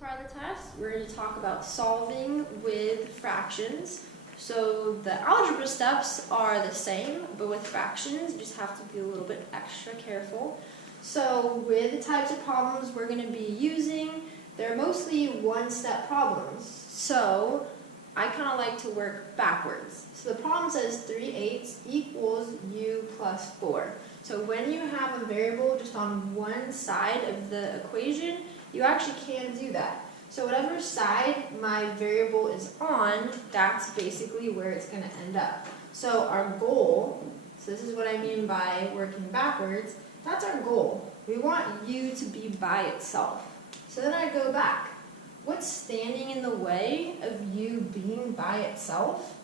part of the test, we're going to talk about solving with fractions. So the algebra steps are the same, but with fractions, you just have to be a little bit extra careful. So with the types of problems we're going to be using, they're mostly one-step problems. So I kind of like to work backwards. So the problem says 3/8 equals u plus 4. So when you have a variable just on one side of the equation, you actually can do that. So whatever side my variable is on, that's basically where it's going to end up. So our goal, so this is what I mean by working backwards, that's our goal. We want u to be by itself. So then I go back. What's standing in the way of u being by itself?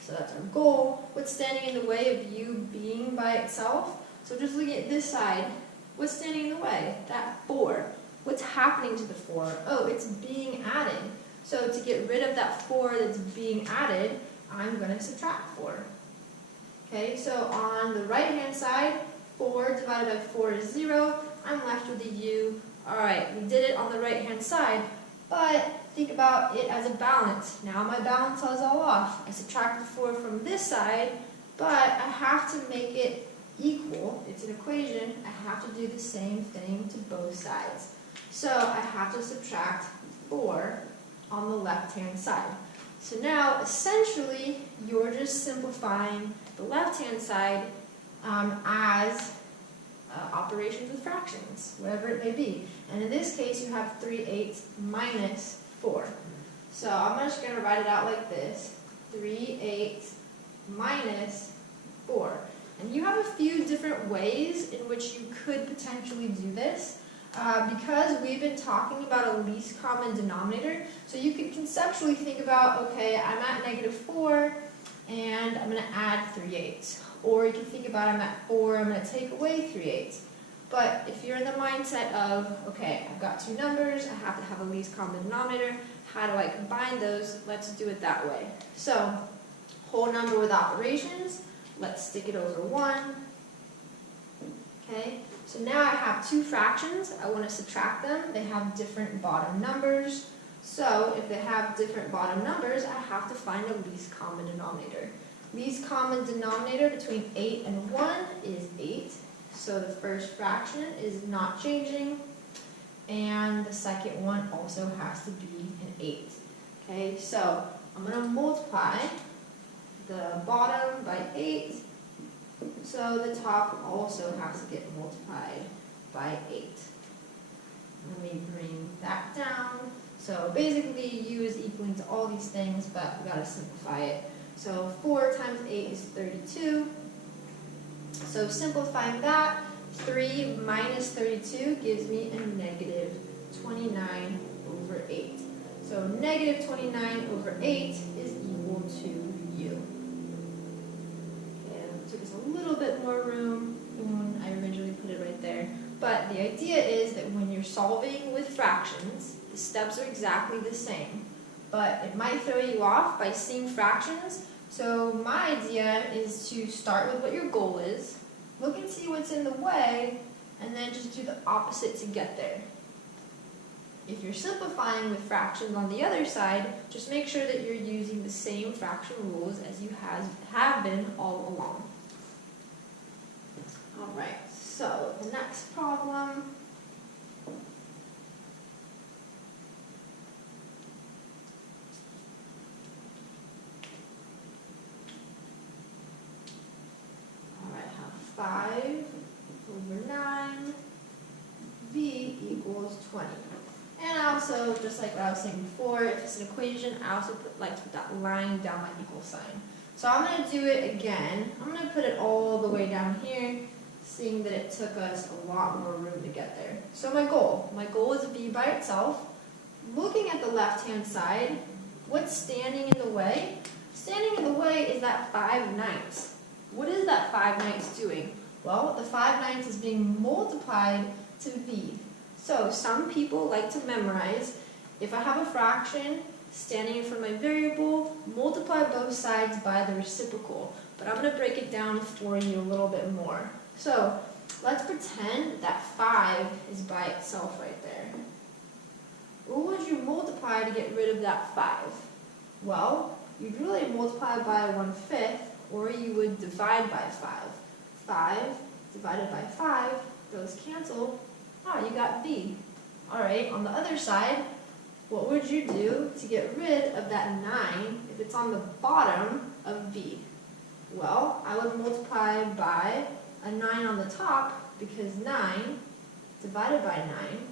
So that's our goal. What's standing in the way of u being by itself? So just looking at this side, what's standing in the way? That 4. What's happening to the 4? Oh, it's being added. So to get rid of that 4 that's being added, I'm going to subtract 4. Okay, so on the right-hand side, 4 divided by 4 is 0. I'm left with a u. All right, we did it on the right-hand side, but think about it as a balance. Now my balance is all off. I subtract the 4 from this side, but I have to make it equal. It's an equation. I have to do the same thing to both sides. So I have to subtract 4 on the left-hand side. So now, essentially, you're just simplifying the left-hand side as operations with fractions, whatever it may be. And in this case, you have 3/8 minus 4. So I'm just going to write it out like this. 3/8 minus 4. And you have a few different ways in which you could potentially do this. Because we've been talking about a least common denominator, so you could conceptually think about, okay, I'm at -4, and I'm going to add 3/8. Or you can think about, I'm at 4, I'm going to take away 3/8. But if you're in the mindset of, okay, I've got two numbers, I have to have a least common denominator, how do I combine those? Let's do it that way. So, whole number with operations, let's stick it over 1. Okay, so now I have two fractions. I want to subtract them. They have different bottom numbers. So if they have different bottom numbers, I have to find a least common denominator. Least common denominator between 8 and 1 is 8. So the first fraction is not changing. And the second one also has to be an 8. Okay, so I'm going to multiply the bottom by 8. So the top also has to get multiplied by 8. Let me bring that down. So basically u is equaling to all these things, but we got to simplify it. So 4 times 8 is 32. So simplifying that, 3 minus 32 gives me a negative 29 over 8. So negative 29 over 8 is equal to u. Took us a little bit more room when I originally put it right there. But the idea is that when you're solving with fractions, the steps are exactly the same. But it might throw you off by seeing fractions. So my idea is to start with what your goal is, look and see what's in the way, and then just do the opposite to get there. If you're simplifying with fractions on the other side, just make sure that you're using the same fraction rules as you have been all along. Alright, so the next problem. Alright, have 5 over 9, v equals 20. And also, just like what I was saying before, if it's an equation, I also like to put that line down my equal sign. So I'm going to do it again. I'm going to put it all the way down here, seeing that it took us a lot more room to get there. So my goal is v by itself. Looking at the left-hand side, what's standing in the way? Standing in the way is that 5/9. What is that 5/9 doing? Well, the 5/9 is being multiplied to v. So some people like to memorize, if I have a fraction standing in front of my variable, multiply both sides by the reciprocal. But I'm going to break it down for you a little bit more. So let's pretend that 5 is by itself right there. What would you you multiply to get rid of that 5? Well, you'd really multiply by 1/5, or you would divide by 5. 5 divided by 5, those cancel. You got B. Alright, on the other side, what would you do to get rid of that 9 if it's on the bottom of B? Well, I would multiply by a 9 on the top, because 9 divided by 9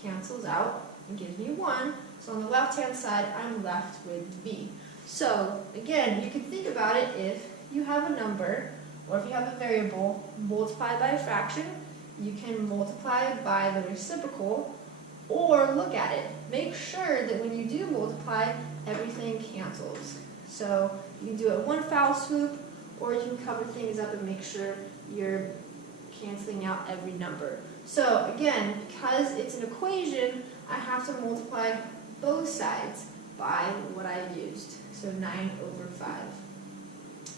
cancels out and gives me 1. So on the left-hand side, I'm left with B. So again, you can think about it if you have a number, or if you have a variable, multiplied by a fraction, you can multiply by the reciprocal, or look at it. Make sure that when you do multiply, everything cancels. So you can do it one foul swoop, or you can cover things up and make sure you're canceling out every number. So again, because it's an equation, I have to multiply both sides by what I used. So 9/5.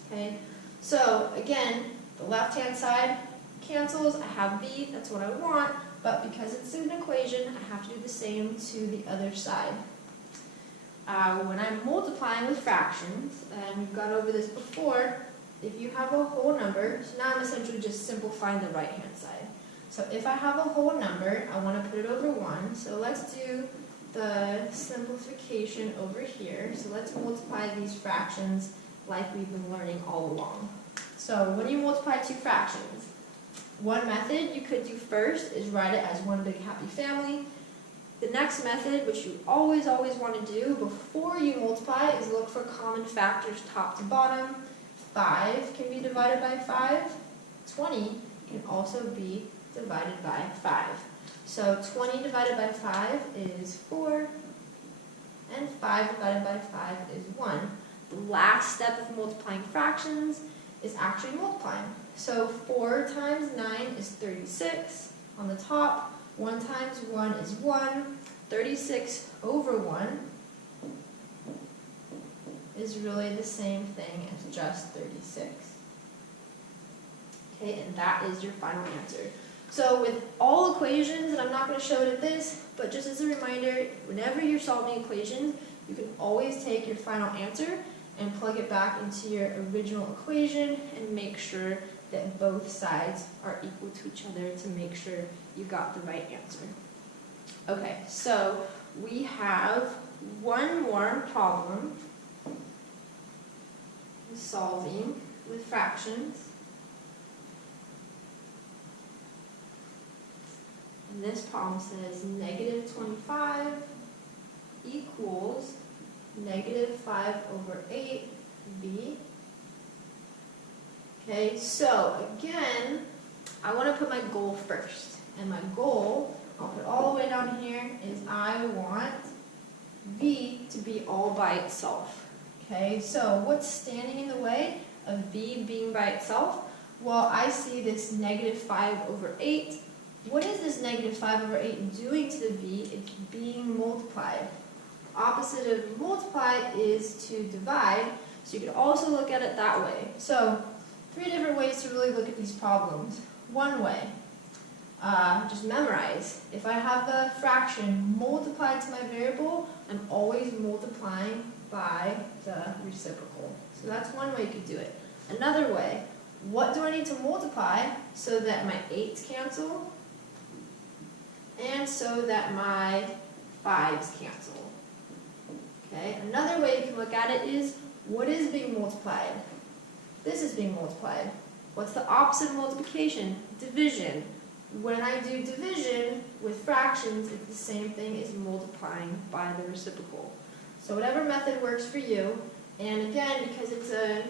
Okay, so again, the left-hand side cancels. I have B, that's what I want, but because it's an equation, I have to do the same to the other side. When I'm multiplying with fractions, and we've gone over this before, if you have a whole number, so now I'm essentially just simplifying the right-hand side. So if I have a whole number, I want to put it over 1, so let's do the simplification over here. So let's multiply these fractions like we've been learning all along. So when you multiply two fractions, one method you could do first is write it as one big happy family. The next method, which you always want to do before you multiply, is look for common factors top to bottom. 5 can be divided by 5. 20 can also be divided by 5. So 20 divided by 5 is 4, and 5 divided by 5 is 1. The last step of multiplying fractions is actually multiplying. So 4 times 9 is 36 on the top. 1 times 1 is 1. 36 over 1 is really the same thing as just 36. Okay, and that is your final answer. So with all equations, and I'm not going to show it at this, but just as a reminder, whenever you're solving equations, you can always take your final answer and plug it back into your original equation and make sure that both sides are equal to each other to make sure you got the right answer. Okay, so we have one more problem solving with fractions. And this problem says negative 25 equals negative 5 over 8b. Okay, so again, I want to put my goal first. And my goal, I'll put all the way down here, is I want v to be all by itself. Okay, so what's standing in the way of v being by itself? Well, I see this negative 5 over 8. What is this negative 5 over 8 doing to the v? It's being multiplied. Opposite of multiply is to divide, so you could also look at it that way. So, 3 different ways to really look at these problems. One way, just memorize. If I have the fraction multiplied to my variable, I'm always multiplying by the reciprocal. So that's one way you could do it. Another way, what do I need to multiply so that my 8's cancel and so that my 5's cancel? Okay, another way you can look at it is, what is being multiplied? This is being multiplied. What's the opposite of multiplication? Division. When I do division with fractions, it's the same thing as multiplying by the reciprocal. So whatever method works for you, and again, because it's an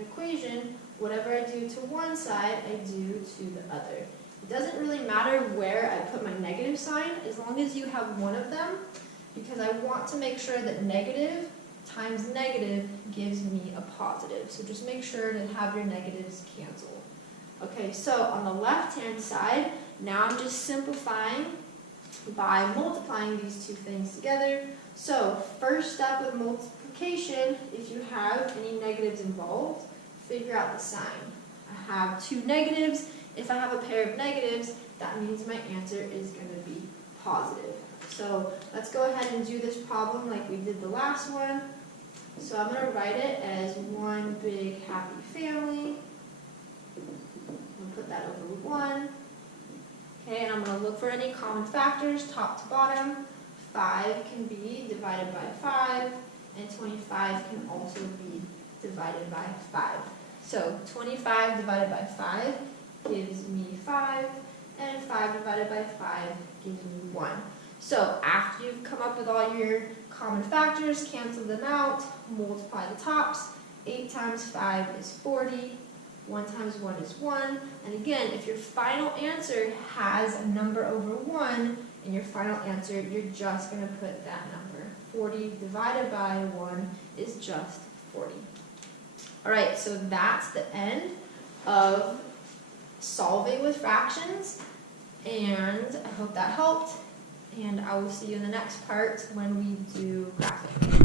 equation, whatever I do to one side, I do to the other. It doesn't really matter where I put my negative sign, as long as you have one of them, because I want to make sure that negative times negative gives me a positive. So just make sure to have your negatives cancel. Okay, so on the left-hand side, now I'm just simplifying by multiplying these two things together. So first step with multiplication, if you have any negatives involved, figure out the sign. I have 2 negatives. If I have a pair of negatives, that means my answer is going to be positive. So let's go ahead and do this problem like we did the last one. So I'm going to write it as one big happy family. I'm going to put that over 1. Okay, and I'm going to look for any common factors, top to bottom. 5 can be divided by 5, and 25 can also be divided by 5. So 25 divided by 5 gives me 5, and 5 divided by 5 gives me 1. So after you've come up with all your common factors, cancel them out, multiply the tops. 8 times 5 is 40. 1 times 1 is 1. And again, if your final answer has a number over 1 in your final answer, you're just going to put that number. 40 divided by 1 is just 40. All right, so that's the end of solving with fractions. And I hope that helped. And I will see you in the next part when we do graphing.